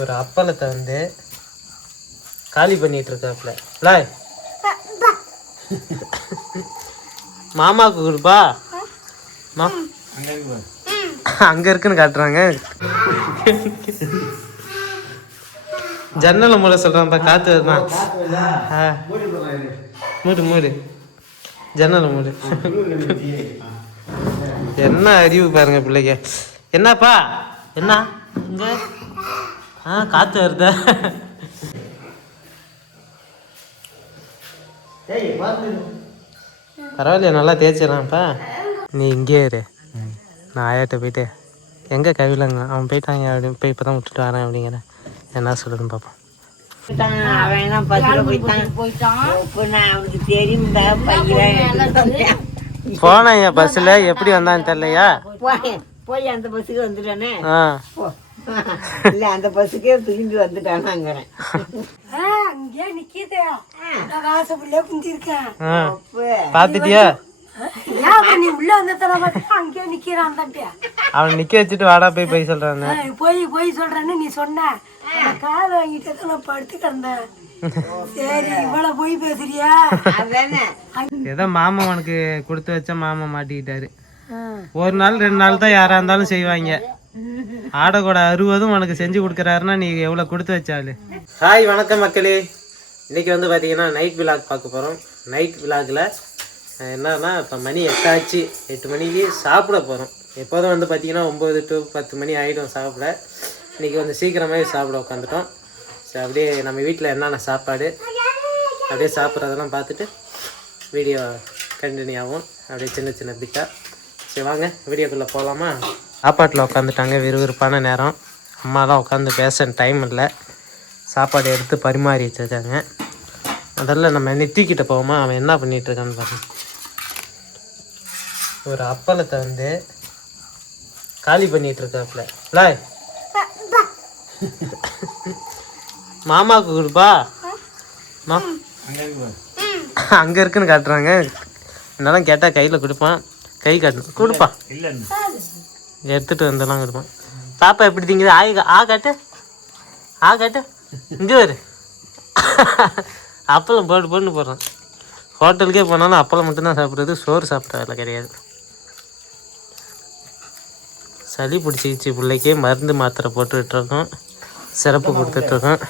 ஒரு அப்பளத்தை வந்து காலி பண்ணிட்டு இருக்காப்ல. லாய் மாமாவுக்கு கொடுப்பா. அங்க இருக்குன்னு காட்டுறாங்க. ஜன்னலை மூட சொல்றான்ப்பா, காத்து வருதான். மூடு மூடு, ஜன்னலை மூடு. என்ன அறிவு பாருங்க பிள்ளைங்க. என்னப்பா என்ன இங்க காத்து வருத. பரவாயில்லையா, நல்லா தேய்ச்சிடறான்ப்பா. நீ இங்கே இரு, நான் ஆயாட்ட போயிட்டு எங்கே கவிலங்க அவன் போயிட்டாங்க அப்படின்னு போய் இப்போ தான் விட்டுட்டு வரேன் அப்படிங்கிறேன். என்ன சொல்லுதுன்னு பார்ப்போம். போனேன் பஸ்ஸில், எப்படி வந்தான்னு தெரியலையா? போய் அந்த பஸ்ஸுக்கு வந்துட்டானே. இல்ல அந்த பஸ்ஸுக்கே திரும்பி வந்துட்டானாங்கிறேன். பாத்துட்டியா? அவன் நிக்க வச்சுட்டு வாடா போய் போய் சொல்றானு. போய் சொல்றேன்னு நீ சொன்ன, கால வாங்கிட்டு நான் படுத்து கிடந்தேன். சரி இவ்வளவு போய் பேசுறியா? ஏதோ மாமா உனக்கு கொடுத்து வச்ச மாமா மாட்டிக்கிட்டாரு. ஒரு நாள் 2 நாள் தான் யாரா இருந்தாலும் செய்வாங்க. ஆடை கூட 60 உனக்கு செஞ்சு கொடுக்குறாருன்னா நீ எவ்வளோ கொடுத்து வச்சாலு. ஹாய் வணக்கம் மக்களே. இன்றைக்கி வந்து பார்த்தீங்கன்னா நைட் விலாக் பார்க்க போகிறோம். நைட் விலாகில் என்னன்னா இப்போ மணி 8 ஆச்சு. 8 மணிக்கு சாப்பிட போகிறோம். எப்போதும் வந்து பார்த்திங்கன்னா 9 to 10 மணி ஆகிடும் சாப்பிட. இன்றைக்கி வந்து சீக்கிரமாகவே சாப்பிட உட்காந்துட்டோம். சரி, அப்படியே நம்ம வீட்டில் என்னென்ன சாப்பாடு அப்படியே சாப்பிட்றதெல்லாம் பார்த்துட்டு வீடியோ கண்டினியூ ஆகும். அப்படியே சின்ன சின்ன பிட்டாக. சரி வாங்க வீடியோக்குள்ளே போகலாமா? சாப்பாட்டில் உட்காந்துட்டாங்க, விறுவிறுப்பான நேரம். அம்மா தான் உட்காந்து பேச டைம் இல்லை, சாப்பாடு எடுத்து பரிமாறி வச்சுருக்காங்க. அதெல்லாம் நம்ம நித்திக்கிட்ட போவோமா, அவன் என்ன பண்ணிகிட்ருக்கான்னு பாருங்க. ஒரு அப்பளத்தை வந்து காலி பண்ணிகிட்ருக்காப்புல. லாய் மாமாவுக்கு கொடுப்பா. அங்கே இருக்குன்னு காட்டுறாங்க. என்னெல்லாம் கேட்டால் கையில் கொடுப்பான். கை காட்டு கொடுப்பா, எடுத்துகிட்டு வந்தெல்லாம் கொடுப்பான். பாப்பா எப்படி திங்குது? காட்டு காட்டு இங்கே வரு. அப்பளம் போட்டு போடுறான். ஹோட்டலுக்கே போனாலும் அப்பளம் மட்டும்தான் சாப்பிட்றது, சோறு சாப்பிட்ற வேலை கிடையாது. சளி பிடிச்சிக்கிச்சு பிள்ளைக்கே, மருந்து மாத்திரை போட்டுட்ருக்கோம், சிறப்பு கொடுத்துட்ருக்கோம்.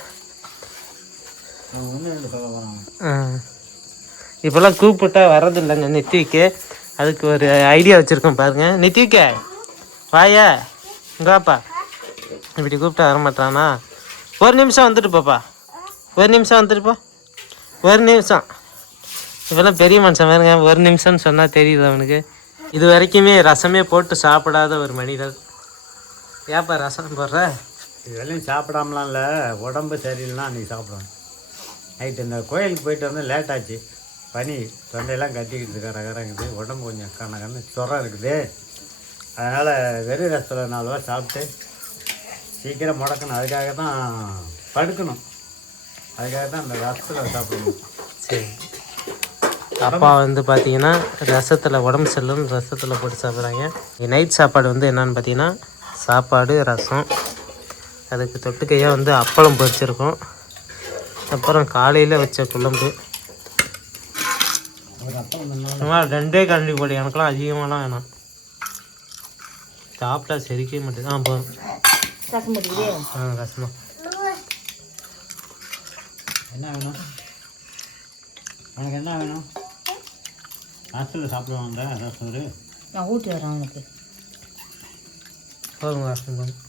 இப்போல்லாம் கூப்பிட்டா வர்றதில்லைங்க நித்திக்கு. அதுக்கு ஒரு ஐடியா வச்சுருக்கோம் பாருங்கள். நித்திக்க வாயா இங்காப்பா. இப்படி கூப்பிட்டா வரமாட்டானா? ஒரு நிமிஷம் வந்துட்டு போப்பா, ஒரு நிமிஷம் வந்துட்டு போ, ஒரு நிமிஷம். இப்போல்லாம் பெரிய மனுஷன் பாருங்க, ஒரு நிமிஷம்னு சொன்னால் தெரியுது அவனுக்கு. இது வரைக்குமே ரசமே போட்டு சாப்பிடாத ஒரு மனிதர். ஏப்பா ரசம் போடுற? இதெல்லாம் சாப்பிடாமலாம் இல்லை, உடம்பு சரியில்லைன்னா அன்றைக்கி சாப்பிடுவேன். நைட்டு இந்த கோயிலுக்கு போயிட்டு வந்து லேட் ஆச்சு. பனி தொண்டையெல்லாம் கட்டிக்கிட்டு இருக்கறங்குது, உடம்பு கொஞ்சம் கண்ணு சொரம் இருக்குது. அதனால் வெறும் ரசத்தில் 4 வாரம் சாப்பிட்டு சீக்கிரம் முடக்கணும். அதுக்காக தான் படுக்கணும், அதுக்காக தான் அந்த ரசத்தில் சாப்பிடணும். சரி, அப்பா வந்து பார்த்தீங்கன்னா ரசத்தில் உடம்பு செல்லும் ரசத்தில் போட்டு சாப்பிட்றாங்க. நைட் சாப்பாடு வந்து என்னென்னு பார்த்தீங்கன்னா சாப்பாடு ரசம், அதுக்கு தொட்டுக்கையாக வந்து அப்பளம் பொரிச்சிருக்கோம். அப்புறம் காலையில் வச்ச குழம்பு. சும்மா 2 கரண்டி போடு, எனக்குலாம் அதிகமாகலாம் வேணாம். சாப்பிட்டா செரிக்க மாட்டேது. போதும். ரசமா என்ன வேணும் உனக்கு? என்ன வேணும்? ரசத்தில் சாப்பிடுவாங்க ரசம். நான் ஊட்டி வரேன் அவனுக்கு. போதுங்க ரசம் போதும்.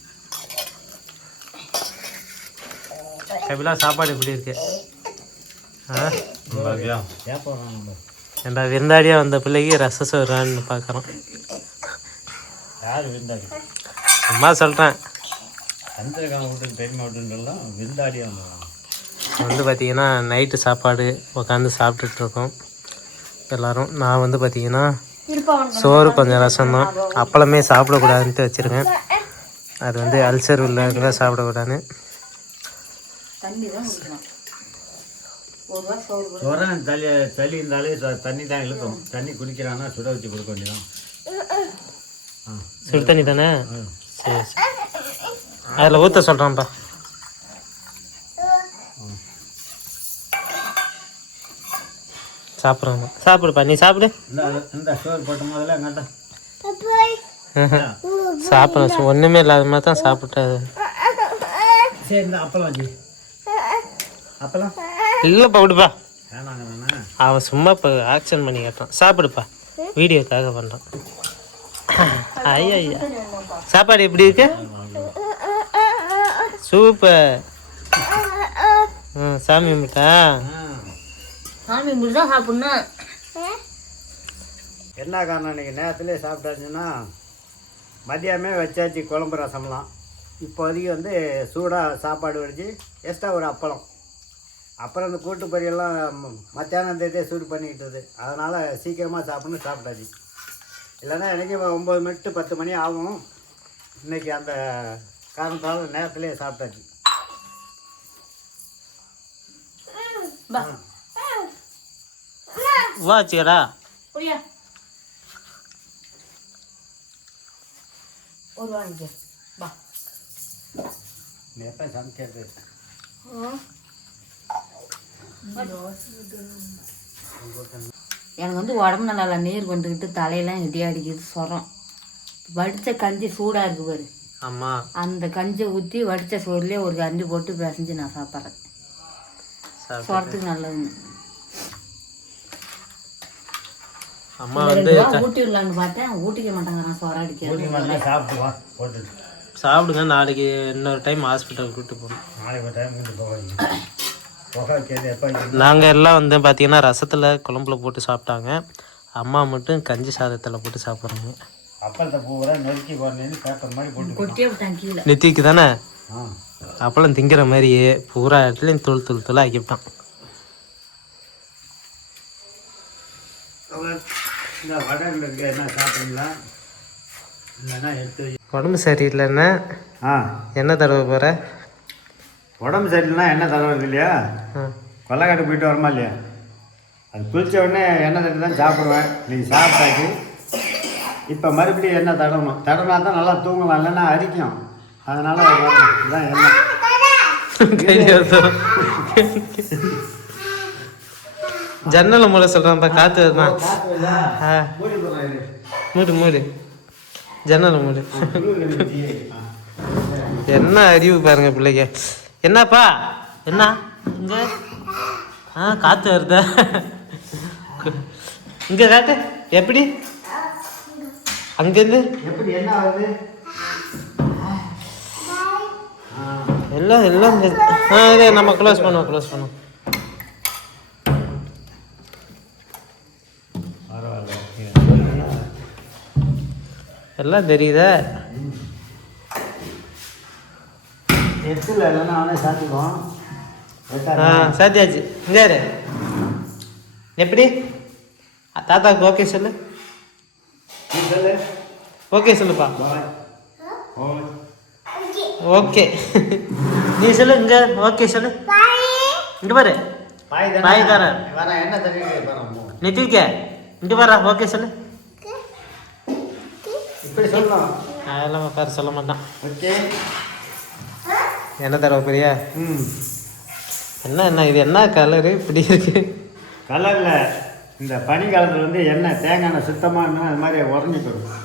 கபிலா சாப்பாடு எப்படி இருக்கு? ஏண்டா விருந்தாடியாக வந்த பிள்ளைக்கு ரசம் சொல்கிறான்னு பார்க்குறோம். யார் விருந்தாடி? அம்மா சொல்கிறேன். சந்திரகாம வீட்டுக்கு பெருமை வீட்டுன்றலாம் விருந்தாடியாக வந்துடுவாங்க. வந்து பார்த்திங்கன்னா நைட்டு சாப்பாடு உட்காந்து சாப்பிட்டுட்ருக்கோம் எல்லோரும். நான் வந்து பார்த்திங்கன்னா சோறு கொஞ்சம் ரசம் தான், அப்பளமே சாப்பிடக்கூடாதுன்ட்டு வச்சுருக்கேன். அது வந்து அல்சர் உள்ளவங்க சாப்பிடக்கூடாதுன்னு. சொரம் தள்ளி இருந்தாலே தண்ணி தான் இழுக்கும். தண்ணி குடிக்கிறான்னா சுட வச்சு கொடுக்க வேண்டியதான். சுடு தண்ணி தானே? சரி சரி, அதில் ஊற்ற சொல்கிறான்ப்பா. சாப்பிட்றாங்க. சாப்பிடுப்பா, நீ சாப்பிடு. இந்த சோறு போட்ட முதல்ல எங்கிட்ட சாப்பிட்ற ஒன்றுமே இல்லாத மாதிரி தான் சாப்பிட்டாது. சரி இந்த அப்பளம் வச்சு அப்பளம் இல்லைப்பா விடுப்பா. வேணாங்க வேணா. அவன் சும்மா இப்போ ஆக்ஷன் பண்ணி கேட்டான். சாப்பிடுப்பா, வீடியோக்காக பண்ணுறான். ஐயா ஐயா, சாப்பாடு எப்படி இருக்கு? சூப்பர். சாமி கும்பிட்டா? சாமி கும்பிட்டு தான் சாப்பிட்ணும். என்ன காரணம், இன்றைக்கி நேரத்துலேயே சாப்பிட்டாச்சுன்னா மதியமே வச்சாச்சு குழம்பு ரசம்லாம். இப்போதைக்கு வந்து சூடாக சாப்பாடு வடித்து எக்ஸ்ட்ரா ஒரு அப்பளம். அப்புறம் இந்த கூட்டு பொரியெல்லாம் மத்தியானத்தே சூடு பண்ணிக்கிட்டது. அதனால் சீக்கிரமாக சாப்பிட்ணும், சாப்பிட்டாச்சு. இல்லைன்னா எனக்கு 9 மணி to 10 மணி ஆகும். இன்றைக்கி அந்த காரணத்தால் நேரத்துலேயே சாப்பிட்டாச்சு. வாச்சிக்கடா புரியா ஒரு வாங்கிக்க வா. நீ எப்போ சமைக்கிறது? எனக்கு வந்து உடம்பு நல்லா நீர் கொண்டுக்கிட்டு தலையெல்லாம் இடி அடிக்குது, சொரம். வடித்த கஞ்சி சூடாக இருக்கு பாரு. ஆமாம், அந்த கஞ்சியை ஊற்றி வடித்த சோறுலேயே ஒரு கஞ்சி போட்டு பிசைஞ்சு நான் சாப்பிட்றேன். சொரத்துக்கு நல்லதுன்னு அம்மா வந்து ஊட்டி விடலான்னு பார்த்தேன், ஊட்டிக்க மாட்டாங்கிறான். சொரம் அடிக்க சாப்பிட்டு போட்டு சாப்பிடுங்க. நாளைக்கு இன்னொரு டைம் ஹாஸ்பிட்டல் கூப்பிட்டு போகணும். நாளைக்கு ஒரு டைம் கூட்டு போக எப்போ நாங்கள் எல்லாம் வந்து பார்த்தீங்கன்னா ரசத்தில் குழம்புல போட்டு சாப்பிட்டாங்க. அம்மா மட்டும் கஞ்சி சாதத்தில் போட்டு சாப்பிட்றாங்க. அப்பளத்தை பூரா நொறுக்கி போடணுன்னு பேப்பர் மாதிரி போட்டு கொட்டியே விட்டான் கீழே. நித்திக்கு தானே ஆ அப்பளம் திங்கிற மாதிரியே பூரா இடத்துலையும் தூள் தூள் தூளாக ஆக்கிவிட்டான். இந்த வடை இருக்கு, என்ன சாப்பிடுங்களா இல்லைன்னா எடுத்து உடம்பு சரியில்லைன்னா என்ன தடவை போகிற? உடம்பு சரியில்லைன்னா எண்ணெய் தடவை இல்லையா? கொல்லைக்காட்டு போயிட்டு வரமா இல்லையா? அது குளித்த உடனே எண்ணெய் தட்டி தான் சாப்பிடுவேன். நீங்கள் சாப்பிட்டாச்சு இப்போ மறுபடியும் எண்ணெய் தடவணும். தடவினா தான் நல்லா தூங்கலாம், இல்லைன்னா அரிக்கும். அதனால் இதுதான் எண்ணெய். ஜன்னலை மூட சொல்கிறேன்ப்பா, காற்று வருதான். மூடு மூடு, ஜன்னலை மூடு. என்ன அறிவு பாருங்க பிள்ளைங்க. என்னப்பா என்ன இங்கே காற்று வருதா? இங்கே காட்டு எப்படி? அங்கேருந்து எப்படி என்ன ஆகுது? எல்லாம் எல்லாம் இதை நம்ம க்ளோஸ் பண்ணுவோம். எல்லாம் தெரியுதா? எத்தில் இல்லைன்னா அவனே சாப்பிடுவோம். சாத்தியாச்சு. இங்கே எப்படி தாத்தாவுக்கு ஓகே சொல்லு. ஓகே சொல்லுப்பா. ஓகே நீ சொல்லு. இங்கே ஓகே சொல்லு. இங்கே பாரு, பாய் தரேன். நித்திக்க இங்கே பாரு, ஓகே சொல்லு. இப்படி சொல்லலாம். அதெல்லாம் பாரு சொல்ல மாட்டான். ஓகே என்ன தடவை பெரியா? என்ன இது என்ன கலரு இப்படி இருக்கு? கலரில் இந்த பனி காலத்தில் வந்து எண்ணெய் தேங்காய் எண்ணெய் சுத்தமாக இருந்தால் அது மாதிரி உடஞ்சி போடும்.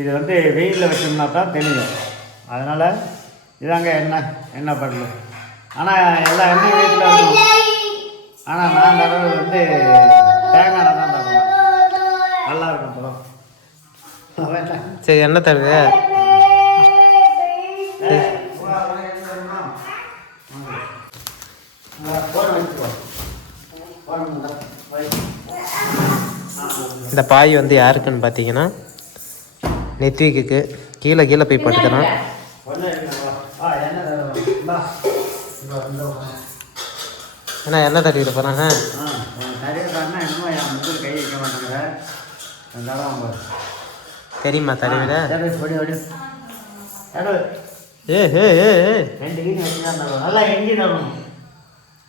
இது வந்து வெயிலில் வச்சோம்னா தான் தெளியும். அதனால் இதாங்க எண்ணெய் படல. ஆனால் எல்லா எண்ணெயும் வீட்டில் இருக்கும். ஆனால் நான் தடவை வந்து தேங்காய் எண்ணெய் தான் தருவேன். நல்லா இருக்கும் படம். சரி என்ன தருது? இந்த பாய் வந்து யாருக்குன்னு பார்த்தீங்கன்னா நெத்விக்கு கீழே போய் படுக்கிறான். ஏன்னா என்ன தட்டிக்கிட்டு போகிறாங்க? தெரியுமா தடவிட? ஏ ஏ ஏ ரெண்டு கீழே நல்லா எங்கி தரணும்.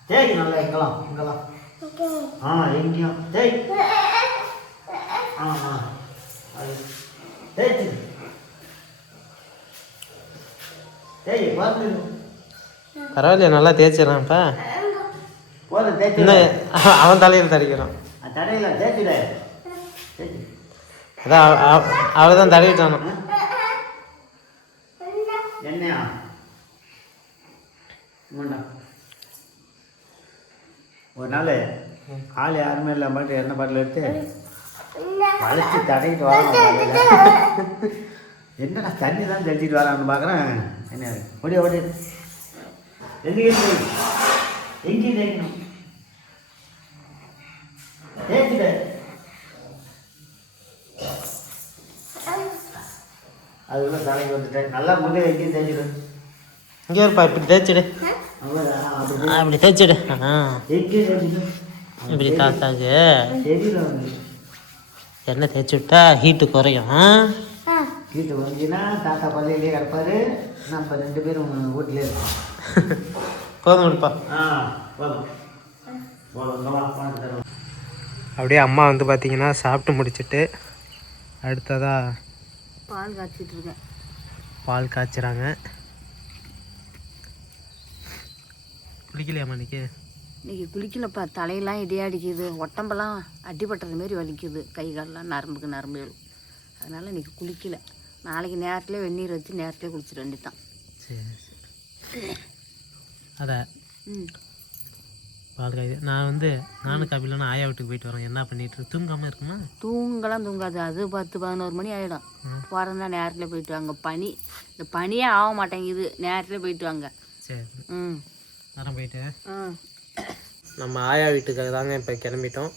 தேய் நல்லா எங்கெல்லாம் எங்கேயும் தேய். தேய்ச்சி பரவாயில்லையா, நல்லா தேய்ச்சிடறான்ப்பா. போதும் தேய்ச்சி இன்னும் அவன் தலையில் தடிக்கிறான். தடையில தேய்ச்சிட அதான் அவள் தடவிட்டானோ. என்னையா ஒரு நாள் ஆள் யாருமே இல்லை பாட்டு எண்ணெய் பாட்டில் எடுத்து வளைச்சி தடைக்கிட்டு வரான். என்னடா தண்ணி தான் தெளிச்சிட்டு வரான்னு பார்க்குறேன். என்ன ஓடி ஓடி எங்கேயும் தேய்க்கணும் தேய்ச்சிட அதுக்குள்ள தலைக்கு வந்துட்டேன். நல்லா முன்னே எங்கேயும் தேய்ச்சிடும். இங்கே இருப்பா, இப்படி தேய்ச்சிடு, அப்படி தேய்ச்சிடு. இப்படி தாத்தாக்கு எண்ணெய் தேய்ச்சி விட்டா ஹீட்டு குறையும். வீட்டு வந்துச்சுன்னா தாத்தா பள்ளியிலே கிடப்பாரு, நம்ம 2 பேரும் வீட்டிலே இருப்போம். போதும் விடுப்பா. போதும். அப்படியே அம்மா வந்து பார்த்தீங்கன்னா சாப்பிட்டு முடிச்சுட்டு அடுத்ததாக பால் காய்ச்சிட்டு இருக்கேன். பால் காய்ச்சுறாங்க. குளிக்கலையாம்மா இன்னைக்கு? இன்னைக்கு குளிக்கலப்பா, தலையெல்லாம் இடியாடிக்குது, உடம்பெல்லாம் அடிபட்டுறது மாரி வலிக்குது, கை காலெலாம் நரம்புக்கு நரம்பு ஏறும். அதனால் இன்னைக்கு குளிக்கல. நாளைக்கு நேரத்தில் வெந்நீர் வச்சு நேரத்தில் குளிச்சிட வேண்டியதான். சரி. அதான் பால் காய் நானும் கபிலன்னு ஆயா வீட்டுக்கு போயிட்டு வரேன். என்ன பண்ணிட்டு தூங்காமல் இருக்குமா? தூங்கலாம் தூங்காது, அது 10-11 மணி ஆகிடும். போகிறதா நேரத்தில் போயிட்டு வாங்க. இந்த பனியே ஆக மாட்டேங்குது, நேரத்தில் போயிட்டு வாங்க. சரி. நேரம் போயிட்டு ம். நம்ம ஆயா வீட்டுக்காக தாங்க இப்போ கிளம்பிட்டோம்.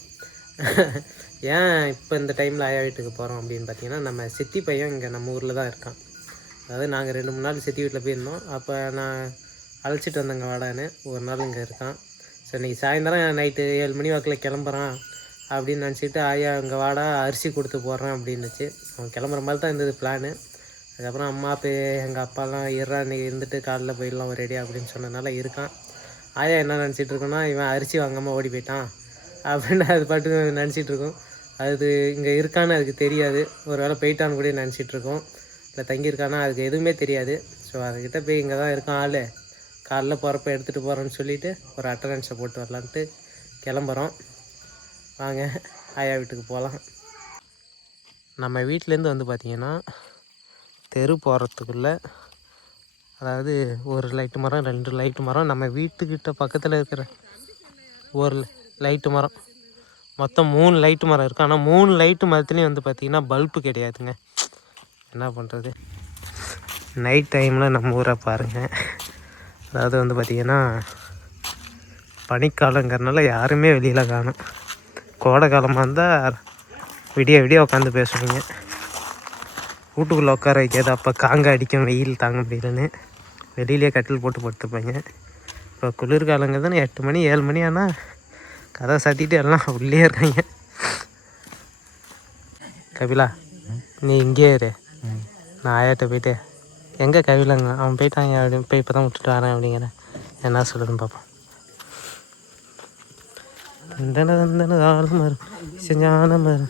ஏன் இப்போ இந்த டைமில் ஆயா வீட்டுக்கு போகிறோம் அப்படின்னு பார்த்தீங்கன்னா, நம்ம சித்தி பையன் இங்கே நம்ம ஊரில் தான் இருக்கான். அதாவது நாங்கள் 2-3 நாள் சித்தி வீட்டில் போயிருந்தோம். அப்போ நான் அழைச்சிட்டு வந்தேங்க வாடான்னு. ஒரு நாள் இங்கே இருக்கான். ஸோ இன்றைக்கி சாயந்தரம் நைட்டு 7 மணி வாக்கில் கிளம்புறான் அப்படின்னு நினச்சிட்டு, ஆயா இங்கே வாடா அரிசி கொடுத்து போடுறேன் அப்படின்னுச்சு. அவன் கிளம்புற மாதிரி தான் இருந்தது பிளானு. அதுக்கப்புறம் அம்மா எங்கள் அப்பாலாம் இன்றைக்கி இருந்துட்டு காலைல போயிடலாம் ரெடி அப்படின்னு சொன்னதுனால இருக்கான். ஆயா என்ன நினச்சிட்டு இருக்கோன்னா, இவன் அரிசி வாங்காமல் ஓடி போயிட்டான் அப்படின்னு அது பாட்டு நினச்சிட்டு இருக்கோம். அது இங்கே இருக்கான்னு அதுக்கு தெரியாது. ஒரு வேளை போயிட்டான்னு கூட நினச்சிட்ருக்கோம். இல்லை தங்கியிருக்கானா அதுக்கு எதுவுமே தெரியாது. ஸோ அதுக்கிட்ட போய் இங்கே தான் இருக்கான் ஆள், காலைல போகிறப்ப எடுத்துகிட்டு போகிறேன்னு சொல்லிவிட்டு ஒரு அட்டண்டன்ஸை போட்டு வரலான்ட்டு கிளம்புறோம். வாங்க ஆயா வீட்டுக்கு போகலாம். நம்ம வீட்டிலேருந்து வந்து பார்த்திங்கன்னா தெரு போகிறதுக்குள்ளே, அதாவது ஒரு லைட்டு மரம் 2 லைட்டு மரம், நம்ம வீட்டுக்கிட்ட பக்கத்தில் இருக்கிற ஒரு லைட்டு மரம், மொத்தம் 3 லைட்டு மரம் இருக்குது. ஆனால் 3 லைட்டு மரத்துலேயும் வந்து பார்த்திங்கன்னா பல்பு கிடையாதுங்க. என்ன பண்ணுறது? நைட் டைமில் நம்ம ஊரை பாருங்கள். அதாவது வந்து பார்த்திங்கன்னா பனிக்காலங்கிறனால யாருமே வெளியில் காணும். கோடை காலமாக இருந்தால் விடிய உட்காந்து பேசுவாங்க. வீட்டுக்குள்ளே உட்கார வைக்காது, அப்போ காங்க அடிக்கும், வெயில் தாங்க முடியலன்னு வெளியிலே கட்டில் போட்டு படுத்துப்பாங்க. இப்போ குளிர்காலங்கிறதுன்னு 8 மணி 7 மணி ஆனால் கதை சாத்திட்டு எல்லாம் உள்ளே இருக்காங்க. கபிலா நீ இங்கே இரு, நான் ஆயாட்ட போயிட்டு எங்கே கபிலாங்க அவன் போயிட்டாங்க அப்படின்னு போய் இப்போ தான் விட்டுட்டு வரேன் அப்படிங்கிறேன். என்ன சொல்லுதுன்னு பார்ப்போம். தந்தன ஆளும் மறு செஞ்சான மறு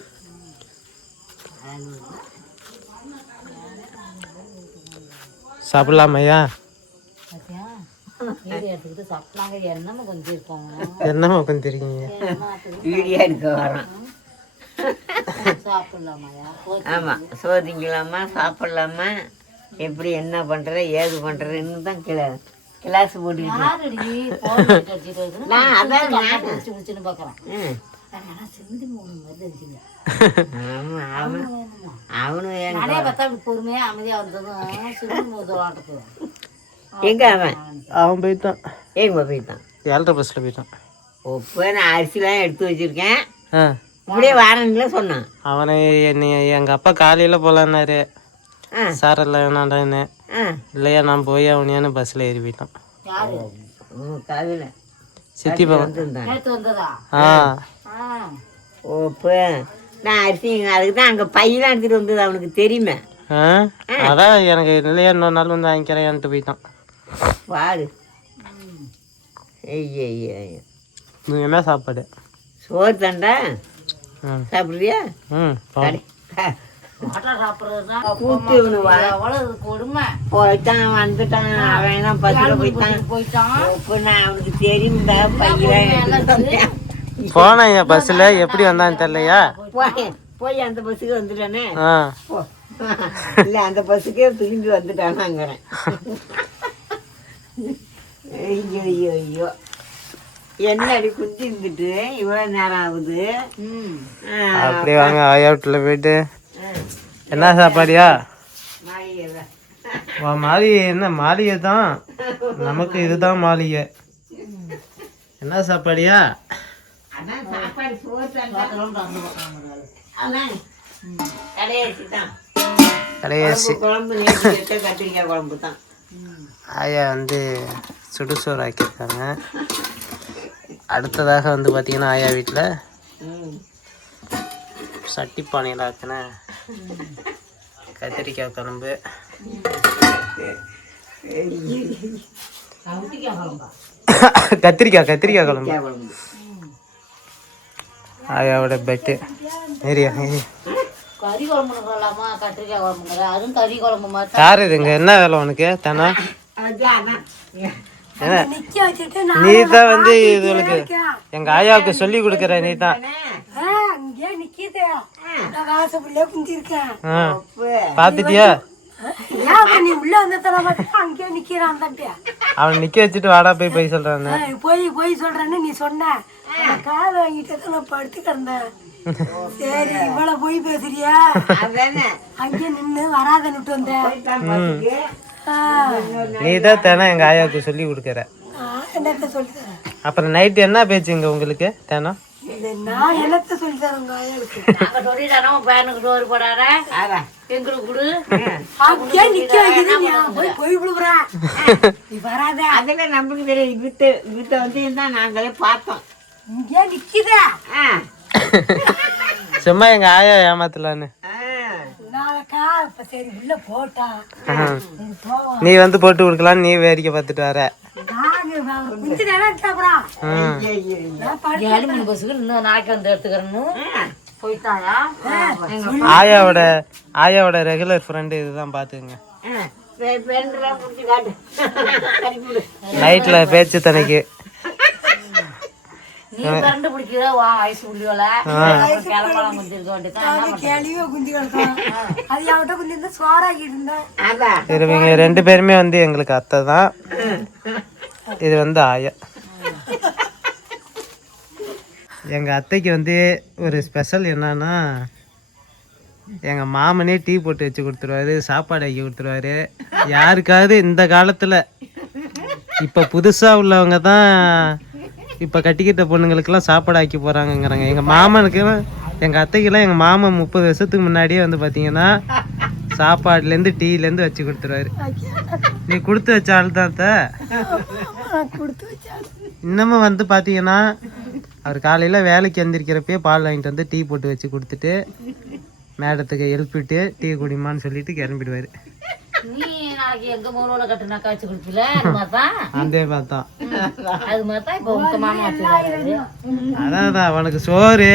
சாப்பிடலாமையா? என்னம்மா உட்காந்துருக்கீங்க? வீடியோ எடுக்க வரோம். ஆமாம், சோதிக்கலாமா சாப்பிட்லாமா, எப்படி என்ன பண்ணுற ஏது பண்ணுறதுன்னு தான் கிளாஸ் போட்டுக்கிட்டு நான் அதான் எங்க அவன் போயிட்டான். எங்க போயிட்டான்? 7:30 பஸ்ஸில் போயிட்டான். இப்போ நான் அரிசிலாம் எடுத்து வச்சிருக்கேன், இப்படியே வாரன்ல சொன்னான். அவனை எங்கள் அப்பா காலையில் போகலான்னாரு. சார் இல்லை வேணாண்டான்னு. இல்லையா நான் போய் அவனையானு பஸ்ஸில் ஏறி போயிட்டான். சித்தி பவன். ஓ இப்போ நான் அரிசி அதுக்கு தான் அங்கே பையெல்லாம் எடுத்துகிட்டு வந்தது அவனுக்கு தெரியுமே. அதான் எனக்கு இல்லையா இன்னொரு நாள் வந்து வாங்கிக்கிறேன்ட்டு போயிட்டான். பாரு என்ன சாப்பாடு? சோறு தாண்டா சாப்பிட்றியா? ஆட்டா சாப்பிட்றது தான் கூட்டி விடுவா. அவ்வளோ கொடுமை. போயிட்டான் வந்துட்டான் அவன் என்ன பஸ்ஸில் போயிட்டான். இப்போ நான் அவனுக்கு தெரியும் பையன் போனேன் பஸ்ஸில் எப்படி வந்தான்னு தெரியலையா? போய் அந்த பஸ்ஸுக்கு வந்துட்டானே. ஆ இல்லை அந்த பஸ்ஸுக்கே திரும்பி வந்துட்டானாங்கிறேன். ஐயோ ஐயோ ஐயோ என்ன அடி குத்தி இருந்துட்டு இவ்வளோ நேரம் ஆகுது. அப்படி வாங்க ஆயா வீட்டில் போயிட்டு என்ன சாப்பாடியா? மாளிகை என்ன மாளிகை தான், நமக்கு இதுதான் மாளிகை. என்ன சாப்பாடியா? அதான் சாப்பாடு சோறு அதான் கடையரிசி தான். கடையரிசி குழம்பு நேற்று வச்ச கத்திரிக்காய் குழம்பு தான். ஆயா வந்து சுடுசோறு ஆக்கியிருக்காங்க. அடுத்ததாக வந்து பார்த்தீங்கன்னா ஆயா வீட்டில் சட்டி பானையில் ஆக்கின கத்திரிக்காய் குழம்பு. கத்திரிக்காய் குழம்பு. ஆயாவோட பெட்டு ஏரியா கறி குழம்பு சொல்லலாமா? கத்திரிக்காய் குழம்புங்கிற அதுவும் கறி குழம்பு மாதிரி. யார் இதுங்க? என்ன வேலை உனக்கு தானா? நிக்க வச்சுட்டு நீ தான் வந்து இதுகளுக்கு எங்க ஆயாவுக்கு சொல்லி கொடுக்குற. நீ தான் அங்கே நிக்கிதே. நான் வாசப்படியே குந்திருக்கேன். பாத்துட்டியா? நீ உள்ள வந்த அங்கே நிக்கிறான் தம்பி. அவன் நிக்க வச்சுட்டு வாடா போய் சொல்றான்னு போய் சொல்றேன்னு நீ சொன்ன. கால் வாங்கிட்டு நான் படுத்து கிடந்தேன். சரி இவ்வளவு போய் பேசுறியா? அங்கே நின்று வராதன்னுட்டு வந்தேன். நீ தான் தானே எங்க ஆயாவுக்கு சொல்லி கொடுக்குற. என்னத்த சொல்லி தரேன்? அப்புறம் நைட்டு என்ன பேச்சுங்க உங்களுக்கு தானே? நான் என்னத்த சொல்லி தரேன் உங்க ஆயாளுக்கு? நாங்க சொல்லிட்டாரோ பேனுக்கு டோர் போடாத எங்களுக்கு கொடு. அங்கே நிக்க வைக்கிறேன். போய் விழுவுறேன். நீ வராத. அதெல்லாம் நம்மளுக்கு தெரியும். வித்த வந்து தான் நாங்களே பார்த்தோம். இங்கே நிக்குதா? சும்மா எங்க ஆயா ஏமாத்தலான்னு. நாளைக்கா இப்ப சரி உள்ள போட்டா நீ வந்து போட்டு கொடுக்கலாம். நீ வேடிக்கை பார்த்துட்டு வர. குஞ்சு நேரம் சாப்பிடா. 7 மணி பஸ்ஸுக்கு இன்னும் நாளைக்கு வந்து எடுத்துக்கிறேன்னு போயிட்டாயா? ஆயாவோட ரெகுலர் ஃப்ரெண்டு இதுதான் பாத்துங்க. நைட்ல பேச்சு தனக்கு நீ கரண்டு பிடிக்கிற வா ஐஸ் புள்ளியோல கிளம்பலாம் வந்துருக்க வேண்டியதான். கேள்வியே குஞ்சு கிடக்கும். அது அவட்ட குஞ்சு இருந்தா சோறாக்கிட்டு இருந்தேன். இவங்க 2 பேருமே வந்து எங்களுக்கு அத்தை தான். இது வந்து ஆயா. எங்க அத்தைக்கு வந்து ஒரு ஸ்பெஷல் என்னன்னா, எங்க மாமனே டீ போட்டு வச்சு கொடுத்துருவாரு, சாப்பாடு ஆக்கி கொடுத்துருவாரு. யாருக்காவது இந்த காலத்துல இப்ப புதுசா உள்ளவங்க தான் இப்போ கட்டிக்கிட்ட பொண்ணுங்களுக்கெல்லாம் சாப்பாடு ஆக்கி போகிறாங்கங்கிறாங்க. எங்கள் மாமனுக்கு எங்கள் அத்தைக்கெல்லாம் எங்கள் மாமன் 30 வருஷத்துக்கு முன்னாடியே வந்து பார்த்தீங்கன்னா சாப்பாடுலேருந்து டீலேருந்து வச்சு கொடுத்துருவாரு. நீ கொடுத்து வச்ச ஆள் தான் அத்தை. இன்னமும் வந்து பார்த்தீங்கன்னா அவர் காலையில் வேலைக்கு எந்திரிக்கிறப்பே பால் வாங்கிட்டு வந்து டீ போட்டு வச்சு கொடுத்துட்டு மேடத்துக்கு எழுப்பிட்டு டீ குடிமான்னு சொல்லிட்டு கிளம்பிடுவார். நீ நாளைக்கு எங்க மூணோட கட்டுனா காய்ச்சி கொடுத்துல அது மாதிரிதான். அதே மாதிரிதான் அது மாதிரிதான் இப்போ உங்க மாமா வச்சுருக்காரு. அதான் அவனுக்கு சோறு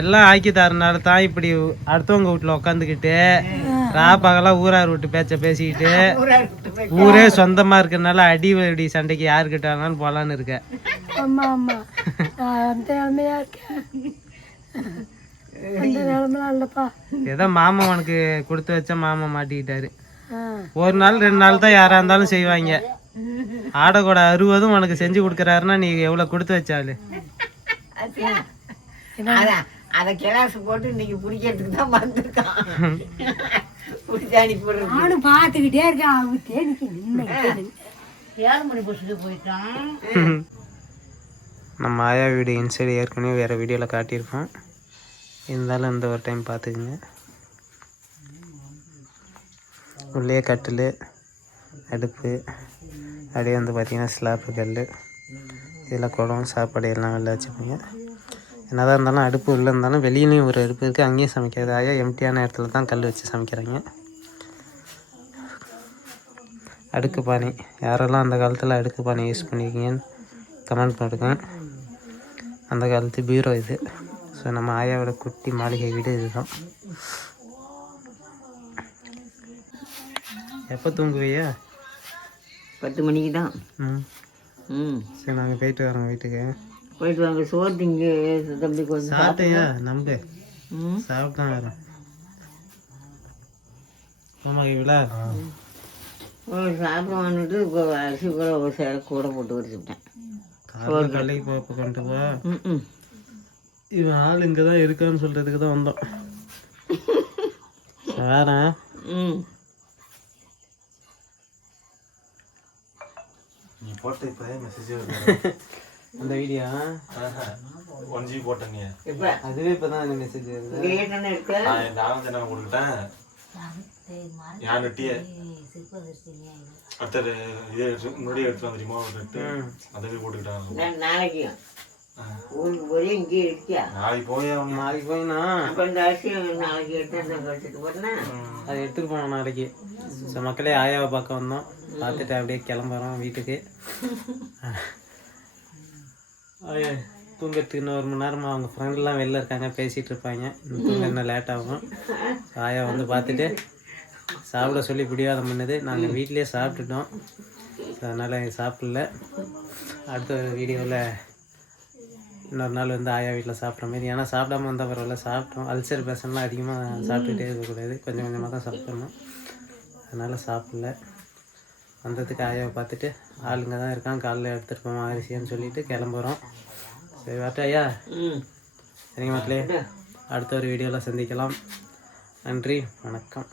எல்லாம் ஆக்கி தரனால தான் இப்படி அடுத்தவங்க வீட்டில் உட்காந்துக்கிட்டு பகலாம் ஊரார் விட்டு பேச்ச பேசிக்கிட்டு ஊரே சொந்தமா இருக்கிறதுனால அடி சண்டைக்கு யாருக்கிட்ட வேணாலும் போலான்னு இருக்க. ஆமா ஆமா அந்த நிலைமையா இருக்கேன். அந்த நிலைமைலாம் இல்லப்பா. ஏதோ மாமா உனக்கு கொடுத்து வச்ச மாமா மாட்டிக்கிட்டாரு. ஒரு நாள் 2 நாள் தான் யாரா இருந்தாலும் செய்வாங்க. ஆடை கூட 60 உனக்கு செஞ்சு கொடுக்குறாருன்னா நீ எவ்வளவு கொடுத்து வச்சாலு. அதை கிளாஸ் போட்டு இன்னைக்கு பிடிக்கிறதுக்கு தான் வந்திருக்கான். பிடிச்சி அனுப்பிடுறது. நானும் பார்த்துக்கிட்டே இருக்கேன். 7 மணி பஸ்ஸுக்கு போயிட்டான். நம்ம ஆயா வீடு இன்சைடு ஏற்கனவே வேறு வீடியோவில் காட்டியிருப்போம். இருந்தாலும் இந்த ஒரு டைம் பார்த்துக்குங்க. உள்ளே கட்டில் அடுப்பு அப்படியே வந்து பார்த்திங்கன்னா ஸ்லாப்பு கல் இதில் குடம் சாப்பாடு எல்லாம் வெளில வச்சுப்போங்க. என்ன தான் இருந்தாலும் அடுப்பு உள்ளே இருந்தாலும் வெளியிலையும் ஒரு அடுப்பு இருக்குது, அங்கேயும் சமைக்கிறது. ஆயா எம்டியான இடத்துல தான் கல் வச்சு சமைக்கிறாங்க. அடுக்கு பானை யாரெல்லாம் அந்த காலத்தில் அடுக்கு பானை யூஸ் பண்ணியிருக்கீங்கன்னு கமெண்ட் பண்ணுங்க. அந்த காலத்து பீரோ இது. ஸோ நம்ம ஆயாவோட குட்டி மாளிகை வீடு இதுதான். எப்போ தூங்குவியா? 10 மணிக்கு தான். ம் ம், சரி நாங்கள் போயிட்டு வரோம் வீட்டுக்கு. போயிட்டு வாங்க. சோறு திங்க தம்பி கொஞ்சம். சாப்பிட்டியா? நம்பு ம், சாப்பிட்டு தான் வரேன். ஆமாம் இவ்வளோ சாப்பிடுவான்னுட்டு இப்போ அரிசி கூட ஒரு சேர கூட போட்டு வச்சுட்டேன். காலையில் கல்லைக்கு இப்போ கொண்டு போ. ம், இவன் ஆள் இங்கே தான் இருக்கான்னு சொல்கிறதுக்கு தான் வந்தோம். வரேன். ம். நீ போட்ட இப்போதே மெசேஜ் அந்த வீடியோ 1 GB போட்ட நீ. இப்போ அதுவே இப்போ தான் அந்த மெசேஜ் வருது. என்ன இருக்கு? நான் வந்து என்ன கொடுத்துட்டேன் யான் வெட்டியே அடுத்த இதே முன்னாடியே எடுத்துட்டு தெரியுமா எடுத்து அதவே போட்டுக்கிட்டாங்க. நான் நாளைக்கு ஊருக்கு போய் இங்கே இருக்கியா? நாளைக்கு போய் அவங்க நாளைக்கு போயினா அப்போ இந்த அரிசி நாளைக்கு எடுத்து வச்சுட்டு போட்டேன்னா அதை எடுத்துகிட்டு போனோம் நாளைக்கு. ஸோ மக்களே ஆயாவை பார்க்க வந்தோம். பார்த்துட்டு அப்படியே கிளம்புறோம் வீட்டுக்கு. ஆயா தூங்கிறதுக்கு இன்னும் 1 மணி நேரமாக அவங்க ஃப்ரெண்ட்லாம் வெளில இருக்காங்க, பேசிகிட்டு இருப்பாங்க. தூங்க இன்னும் லேட் ஆகும். ஆயா வந்து பார்த்துட்டு சாப்பிட சொல்லி பிடிவாதம் பண்ணுது. நாங்கள் வீட்டிலே சாப்பிட்டுட்டோம். ஸோ அதனால் சாப்பிடல. அடுத்த வீடியோவில் இன்னொரு நாள் வந்து ஆயா வீட்டில் சாப்பிட்ற மாதிரி. ஏன்னா சாப்பிடாம வந்தால் பரவாயில்ல, சாப்பிட்டோம். அல்சர் பேஷண்ட்லாம் அதிகமாக சாப்பிட்டுட்டே இருக்கக்கூடாது, கொஞ்சம் கொஞ்சமாக தான் சாப்பிடணும். அதனால் சாப்பிடல. வந்ததுக்கு ஆயாவை பார்த்துட்டு ஆளுங்க தான் இருக்கான், காலைல எடுத்துகிட்டு போவோம் அரிசின்னு சொல்லிட்டு கிளம்புறோம். சரி வரட்டா ஐயா? ம், சரிங்க மக்களே, அடுத்த ஒரு வீடியோவில் சந்திக்கலாம். நன்றி, வணக்கம்.